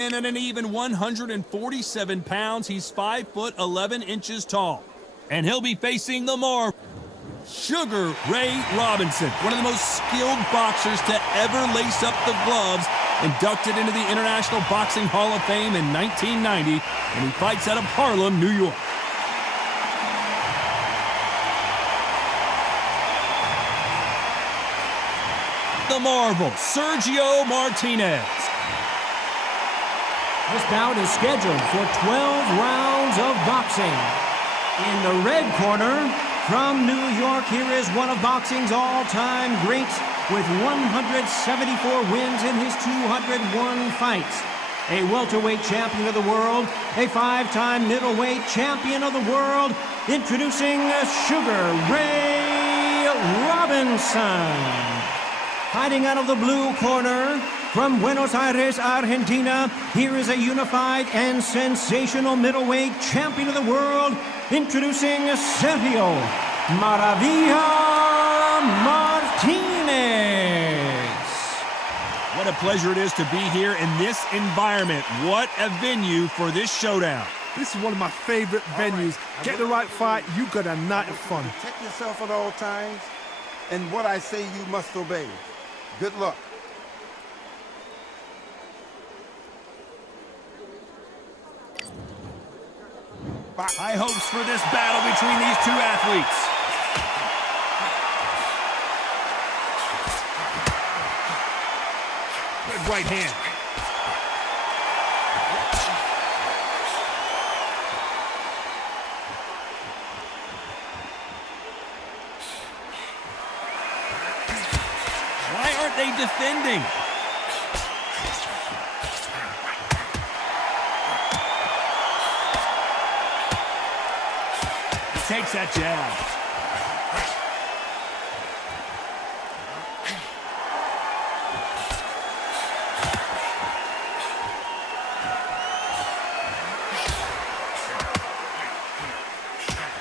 And at an even 147 pounds, he's 5'11" tall. And he'll be facing the Sugar Ray Robinson, one of the most skilled boxers to ever lace up the gloves, inducted into the International Boxing Hall of Fame in 1990, and he fights out of Harlem, New York. The Marvel, Sergio Martinez. This bout is scheduled for 12 rounds of boxing. In the red corner, from New York, here is one of boxing's all-time greats with 174 wins in his 201 fights. A welterweight champion of the world, a 5-time middleweight champion of the world, introducing Sugar Ray Robinson. Fighting out of the blue corner, from Buenos Aires, Argentina, here is a unified and sensational middleweight champion of the world, introducing Sergio Maravilla Martinez. What a pleasure it is to be here in this environment. What a venue for this showdown. This is one of my favorite venues. Get the right fight, you got a night of fun. Protect yourself at all times, and what I say you must obey. Good luck. High hopes for this battle between these two athletes. Good right hand. Why aren't they defending? Takes that jab.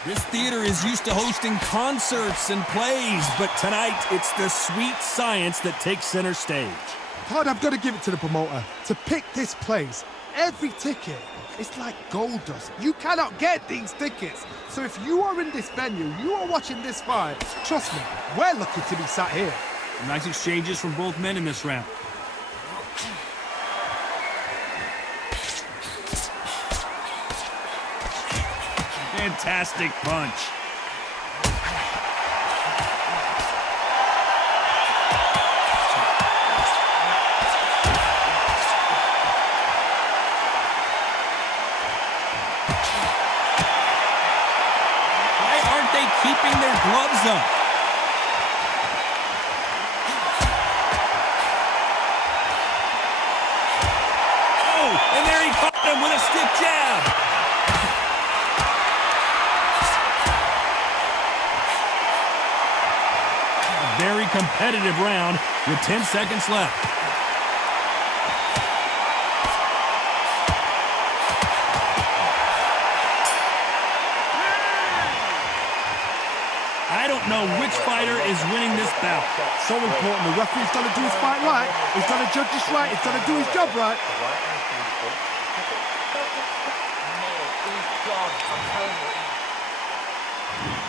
This theater is used to hosting concerts and plays, but tonight it's the sweet science that takes center stage. Todd, I've got to give it to the promoter. To pick this place, every ticket, it's like gold dust. You cannot get these tickets. So if you are in this venue, you are watching this fight, trust me, we're lucky to be sat here. Nice exchanges from both men in this round. Fantastic punch. Keeping their gloves up. Oh, and there he caught him with a stiff jab. A very competitive round with 10 seconds left. I don't know which fighter is winning this bout. So important. The referee's got to do his fight right. He's got to judge this right. He's got to do his job right.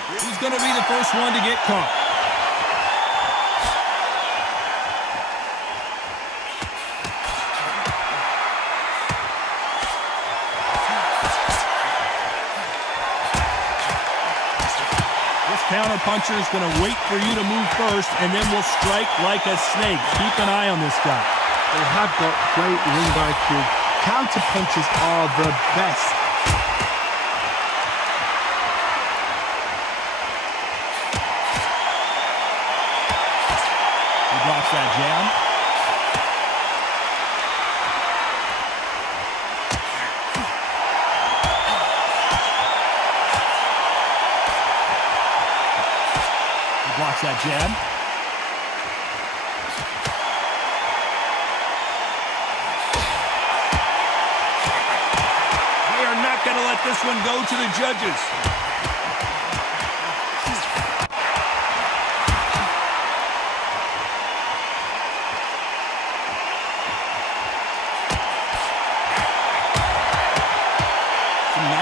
Who's going to be the first one to get caught? Counter-puncher is going to wait for you to move first, and then will strike like a snake. Keep an eye on this guy. They have got great ring IQ. Counter-punches are the best. He blocks that jab. Blocks that jab. They are not going to let this one go to the judges.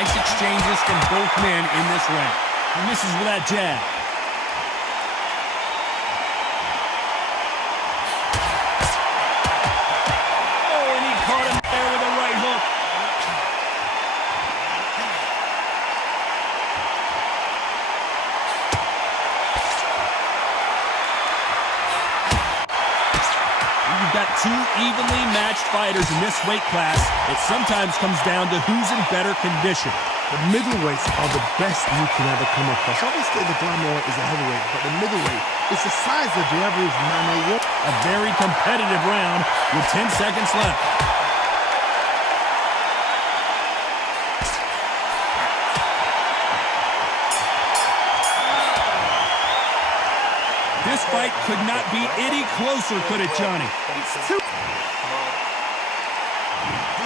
Nice exchanges from both men in this round. He misses with that jab. Oh, and he caught him there with a right hook. You've got two evenly matched fighters in this weight class. It sometimes comes down to who's in better condition. The middleweights are the best you can ever come across. Obviously, the glamour is a heavyweight, but the middleweight is the size of the average man or woman. A very competitive round with 10 seconds left. This fight could not be any closer, could it, Johnny?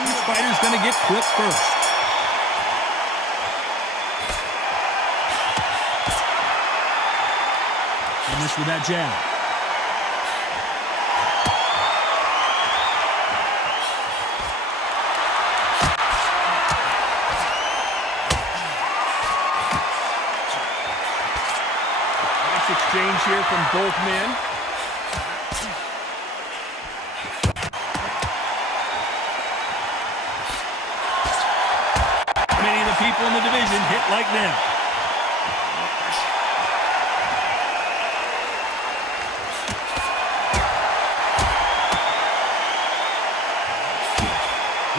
Each fighter's going to get clipped first. And this with that jab. Exchange here from both men. Many of the people in the division hit like them.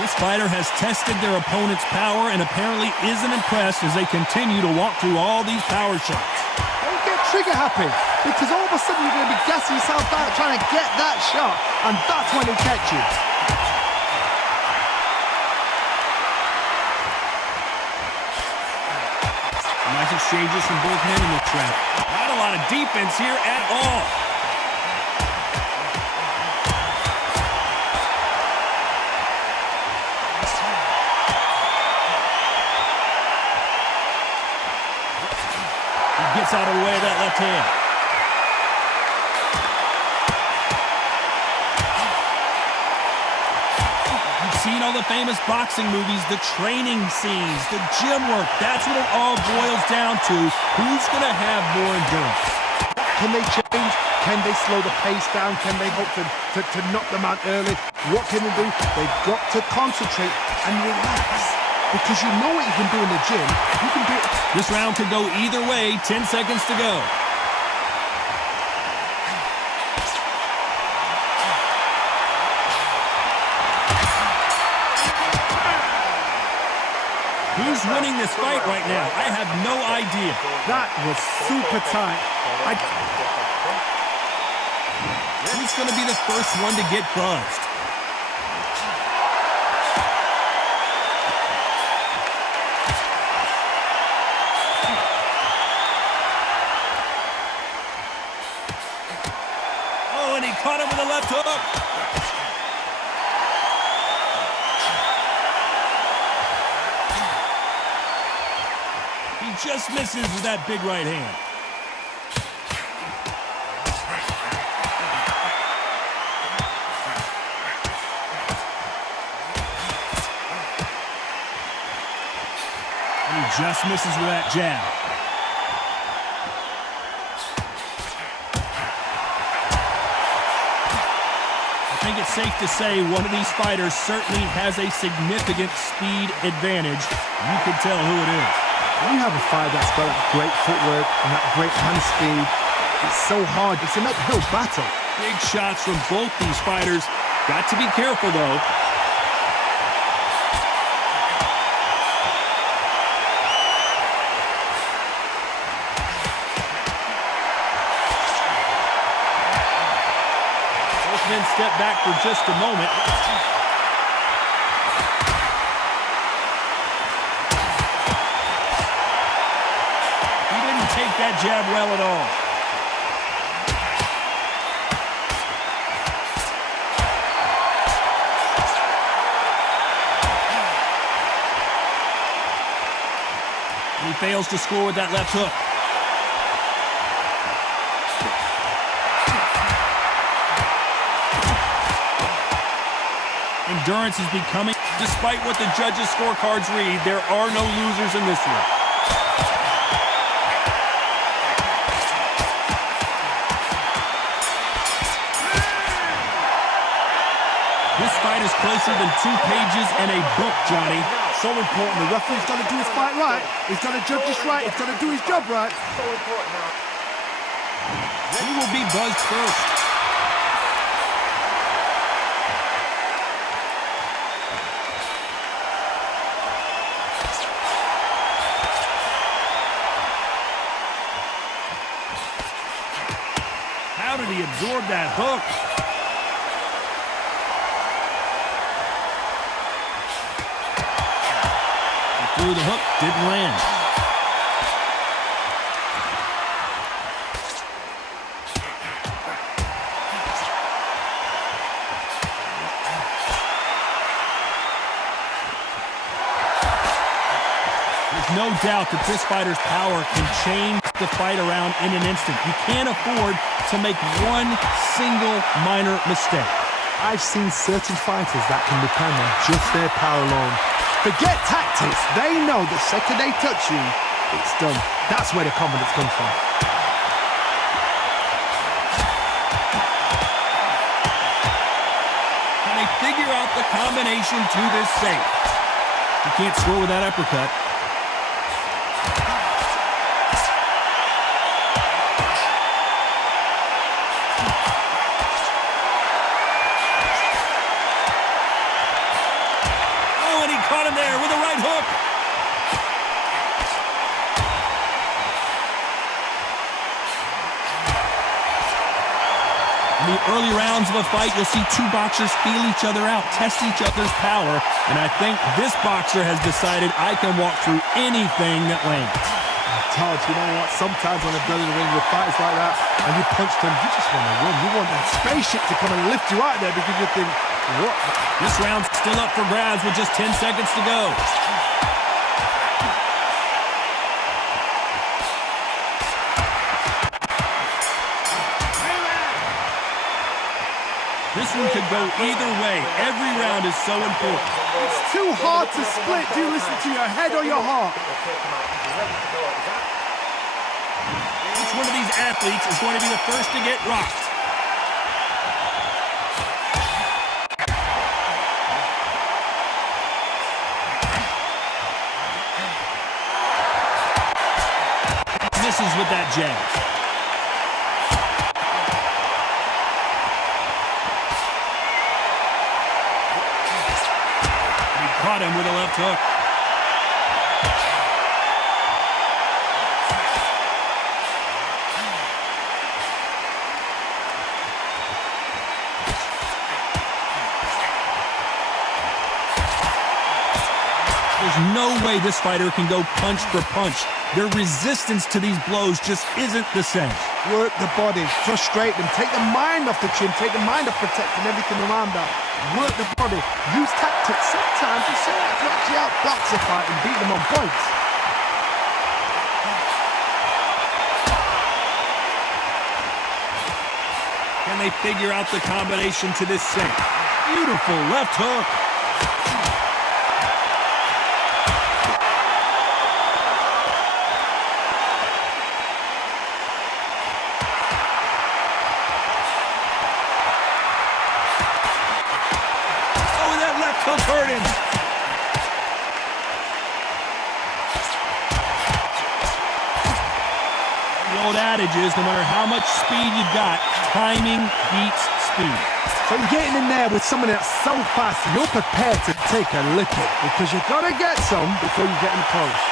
This fighter has tested their opponent's power and apparently isn't impressed as they continue to walk through all these power shots. Trigger happy, because all of a sudden you're going to be gassing yourself out trying to get that shot, and that's when he'll catch you. Nice exchanges from both men in the trap. Not a lot of defense here at all. Gets out of the way of that left hand. You've seen all the famous boxing movies, the training scenes, the gym work. That's what it all boils down to. Who's going to have more endurance? Can they change? Can they slow the pace down? Can they hope to knock them out early? What can they do? They've got to concentrate and relax. Because you know what you can do in the gym. You can do it. This round could go either way. 10 seconds to go. Who's winning this fight right now? I have no idea. That was super tight. Who's going to be the first one to get buzzed? Caught him with a left hook. He just misses with that big right hand. And he just misses with that jab. I think it's safe to say one of these fighters certainly has a significant speed advantage. You can tell who it is. When you have a fighter that's got that great footwork and that great hand speed, it's so hard. It's an uphill battle. Big shots from both these fighters. Got to be careful, though. Men step back for just a moment. He didn't take that jab well at all. He fails to score with that left hook. Endurance is becoming Despite what the judges' scorecards read, there are no losers in this one. This fight is closer than 2 pages in a book, Johnny. So important. The referee's got to do his fight right. He's got to judge this right. He's got to do his job right. So important now. He will be buzzed first. How did he absorb that hook? He threw the hook, didn't land. There's no doubt that this fighter's power can change the fight around in an instant. You can't afford to make one single minor mistake. I've seen certain fighters that can depend on just their power alone. Forget tactics. They know the second they touch you, it's done. That's where the confidence comes from. Can they figure out the combination to this safe? You can't score with that uppercut. Caught him there with a right hook. In the early rounds of a fight, you'll see 2 boxers feel each other out, test each other's power, and I think this boxer has decided I can walk through anything that lands. Todd, you know what? Sometimes when I've done in the ring with fights like that, and you punch them, you just want to win. You want that spaceship to come and lift you out there because you think, what? This round's still up for grabs with just 10 seconds to go. This one could go either way. Every round is so important. It's too hard to split. Do you listen to your head or your heart? Each one of these athletes is going to be the first to get rocked. Misses with that jab. Caught him with a left hook. There's no way this fighter can go punch for punch. Their resistance to these blows just isn't the same. Work the body, frustrate them, take the mind off the chin, take the mind off protecting everything around that. Work the body, use tactics. Sometimes you say that to actually outbox a fight and beat them on points. Can they figure out the combination to this sink? Beautiful left hook. Hook hurt him. The old adage is no matter how much speed you've got, timing beats speed. So you're getting in there with someone that's so fast, you're prepared to take a licking because you've got to get some before you get in close.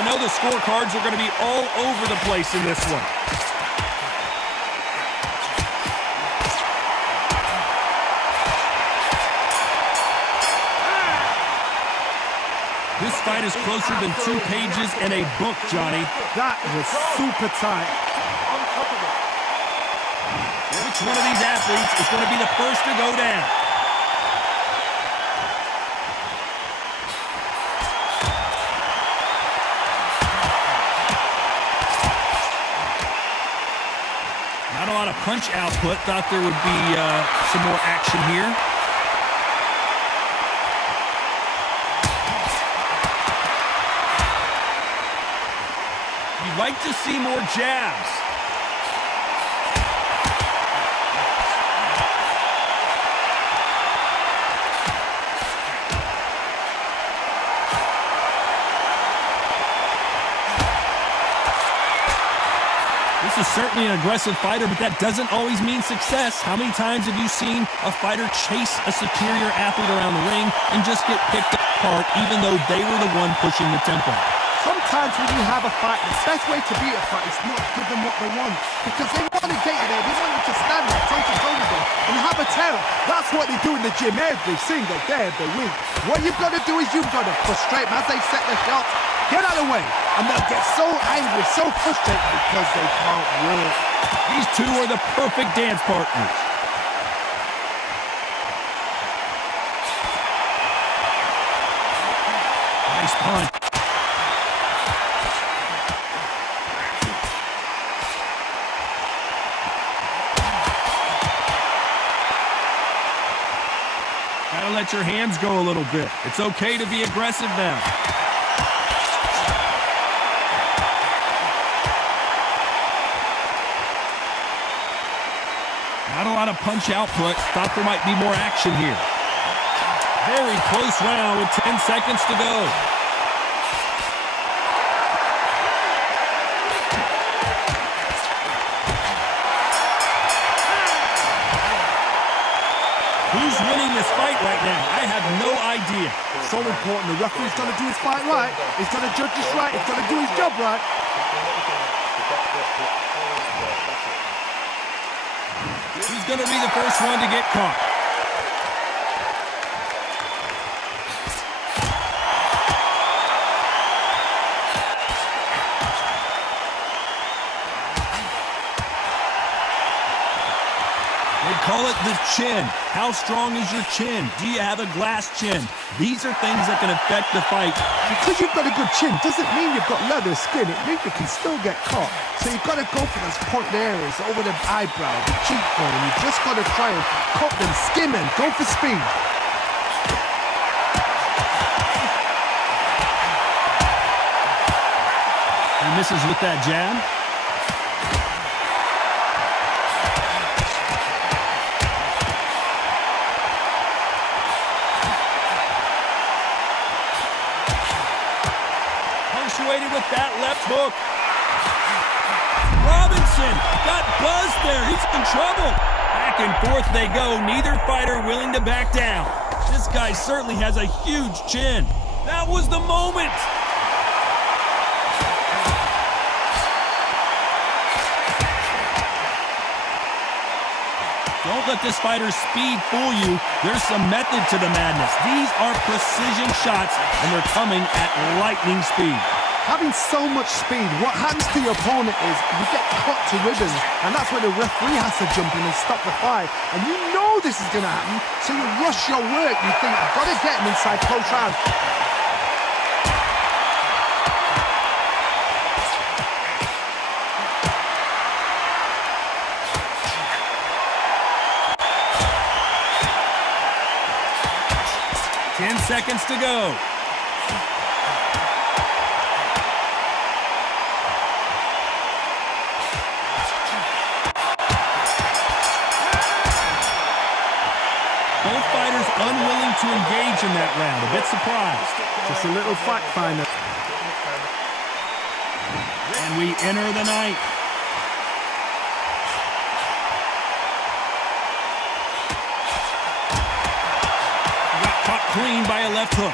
You know the scorecards are going to be all over the place in this one. This fight is closer than 2 pages in a book, Johnny. That was super tight. Which one of these athletes is going to be the first to go down? Not a lot of punch output. Thought there would be some more action here. You'd like to see more jabs. This is certainly an aggressive fighter, but that doesn't always mean success. How many times have you seen a fighter chase a superior athlete around the ring and just get picked apart even though they were the one pushing the tempo? Sometimes when you have a fight, the best way to beat a fight is not give them what they want. Because they want to get you there, they want you to stand there, toe to toe with them, and have a terror. That's what they do in the gym every single day of the week. What you've got to do is you've got to frustrate them as they set their shots, get out of the way, and they'll get so angry, so frustrated because they can't work. These two are the perfect dance partners. Nice punch. Gotta let your hands go a little bit. It's okay to be aggressive now. Not a lot of punch output. Thought there might be more action here. Very close round with 10 seconds to go. Who's winning this fight right now? I have no idea. So important. The referee's got to do his fight right. He's got to judge this right. He's got to do his job right. He's going to be the first one to get caught. They call it the chin. How strong is your chin? Do you have a glass chin? These are things that can affect the fight. Because you've got a good chin doesn't mean you've got leather skin. It means you can still get caught. So you've got to go for those point areas over the eyebrow, the cheekbone. You've just got to try and cut them, skim them, go for speed. He misses with that jab. Punctuated with that left hook. Robinson got buzzed there. He's in trouble. Back and forth they go. Neither fighter willing to back down. This guy certainly has a huge chin. That was the moment. Don't let this fighter's speed fool you. There's some method to the madness. These are precision shots, and they're coming at lightning speed. Having so much speed, what happens to your opponent is you get cut to ribbons, and that's where the referee has to jump in and stop the fight. And you know this is going to happen, so you rush your work. You think, I've got to get him inside close round. Seconds to go. Both fighters unwilling to engage in that round. A bit surprised. Just a little fact finder. And we enter the ninth. Caught clean by a left hook.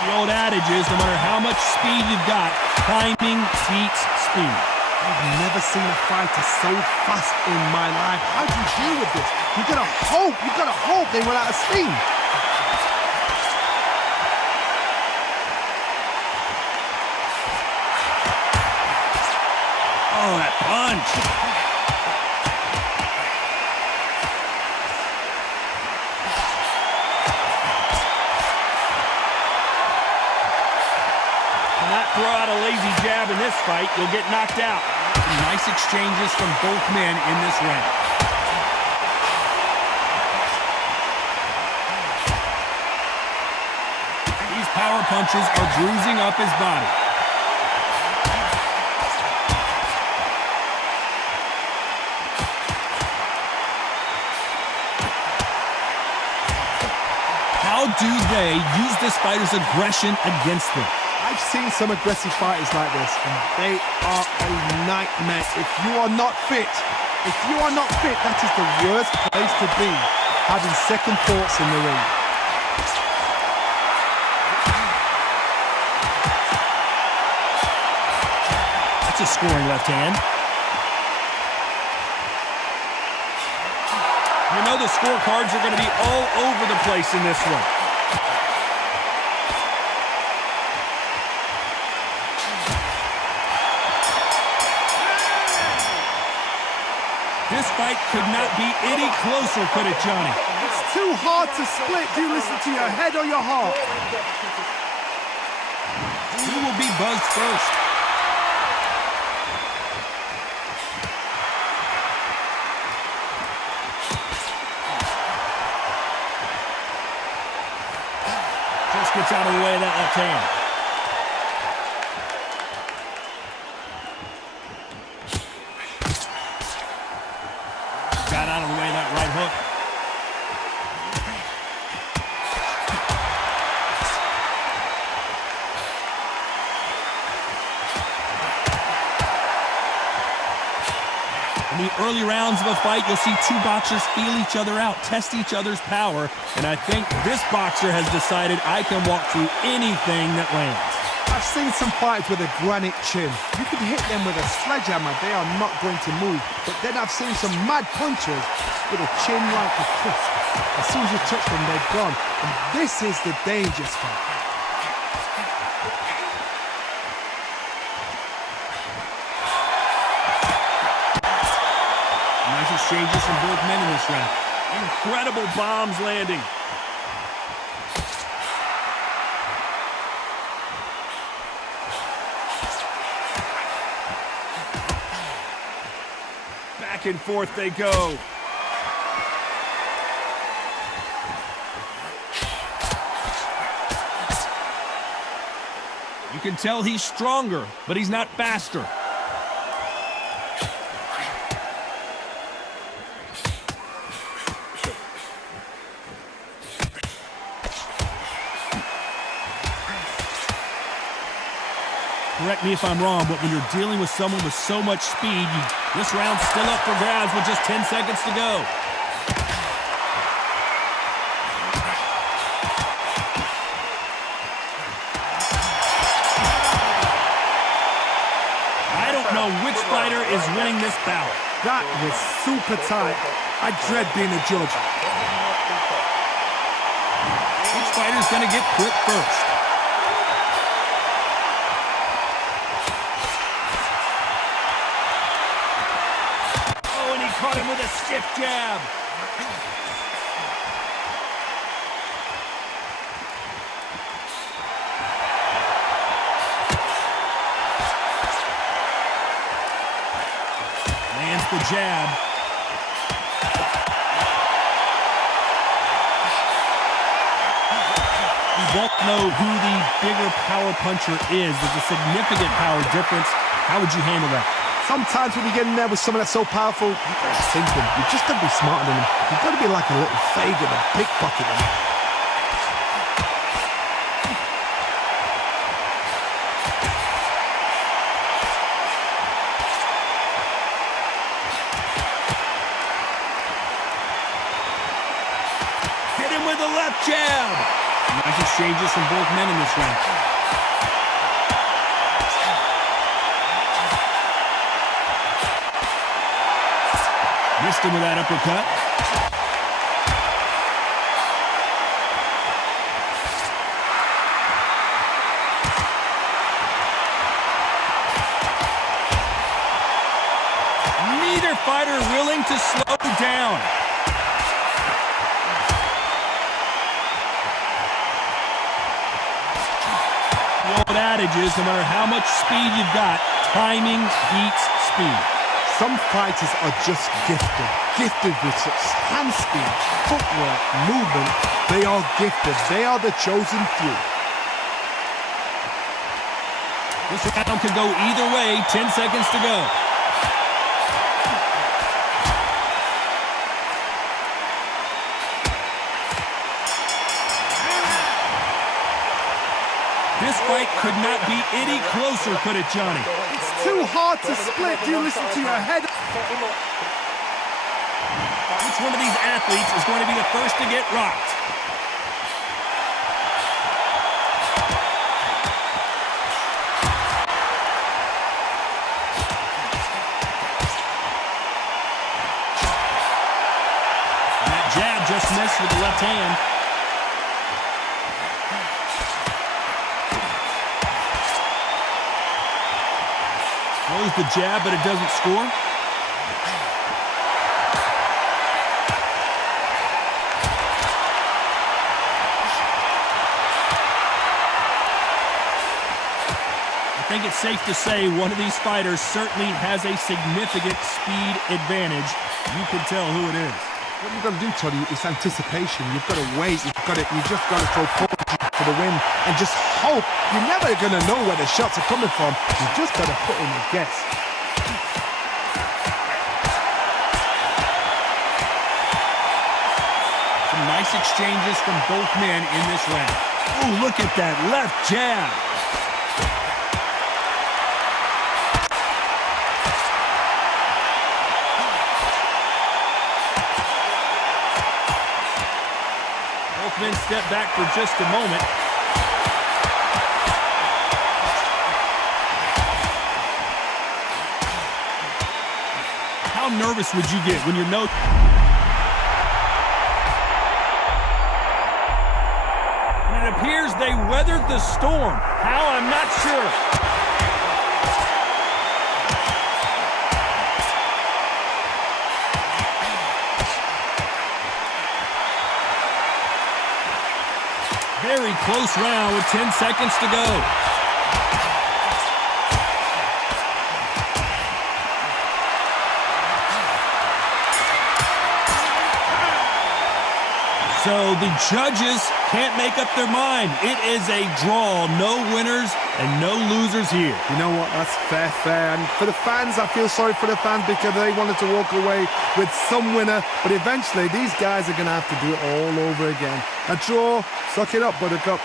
The old adage is no matter how much speed you've got, timing beats speed. I've never seen a fighter so fast in my life. How do you deal with this? You've got to hope they run out of steam. Oh, that punch. jab in this fight, you'll get knocked out. Some nice exchanges from both men in this round. These power punches are bruising up his body. How do they use this fighter's aggression against them? I've seen some aggressive fighters like this, and they are a nightmare. If you are not fit, that is the worst place to be, having second thoughts in the ring. That's a scoring left hand. You know the scorecards are going to be all over the place in this one. This fight could not be any closer, could it, Johnny? It's too hard to split. Do you listen to your head or your heart? Who will be buzzed first? Just gets out of the way of that left hand. Got out of the way of that right hook. In the early rounds of a fight, you'll see two boxers feel each other out, test each other's power, and I think this boxer has decided I can walk through anything that lands. I've seen some fighters with a granite chin. You can hit them with a sledgehammer, they are not going to move. But then I've seen some mad punchers with a chin like a crisp. As soon as you touch them, they're gone. And this is the danger spot. Nice exchanges from both men in this round. Incredible bombs landing. Back and forth they go. You can tell he's stronger, but he's not faster. Correct me if I'm wrong, but when you're dealing with someone with so much speed, this round's still up for grabs with just 10 seconds to go. I don't know which fighter is winning this bout. That was super tight. I dread being a judge. Which fighter's going to get clipped first? Caught him with a stiff jab. Lands the jab. We both know who the bigger power puncher is. There's a significant power difference. How would you handle that? Sometimes when you get in there with someone that's so powerful, you gotta sink them. You just gotta be smarter than them. You gotta be like a little Fagin and pickpocket them. Hit him with a left jab. Nice exchanges from both men in this round. Missed him with that uppercut. Neither fighter willing to slow down. adage is, no matter how much speed you've got, timing beats speed. Some fighters are just gifted with such hand speed, footwork, movement. They are gifted. They are the chosen few. This round could go either way. 10 seconds to go. This fight could not be any closer, could it, Johnny? It's too hard to split. Do you listen to your head? Which one of these athletes is going to be the first to get rocked? That jab just missed with the left hand. Throws the jab, but it doesn't score. I think it's safe to say one of these fighters certainly has a significant speed advantage. You can tell who it is. What you've got to do, Tony, is anticipation. You've got to wait. You just got to throw punches for the win and just hope. You're never going to know where the shots are coming from. You just got to put in a guess. Some nice exchanges from both men in this round. Oh, look at that left jab. Both men step back for just a moment. How nervous would you get when you know... And it appears they weathered the storm. How? I'm not sure. Very close round with 10 seconds to go. So the judges can't make up their mind. It is a draw. No winners and no losers here. You know what? That's fair. And for the fans, I feel sorry for the fans because they wanted to walk away with some winner. But eventually, these guys are going to have to do it all over again. A draw. Suck it up, Buttercup.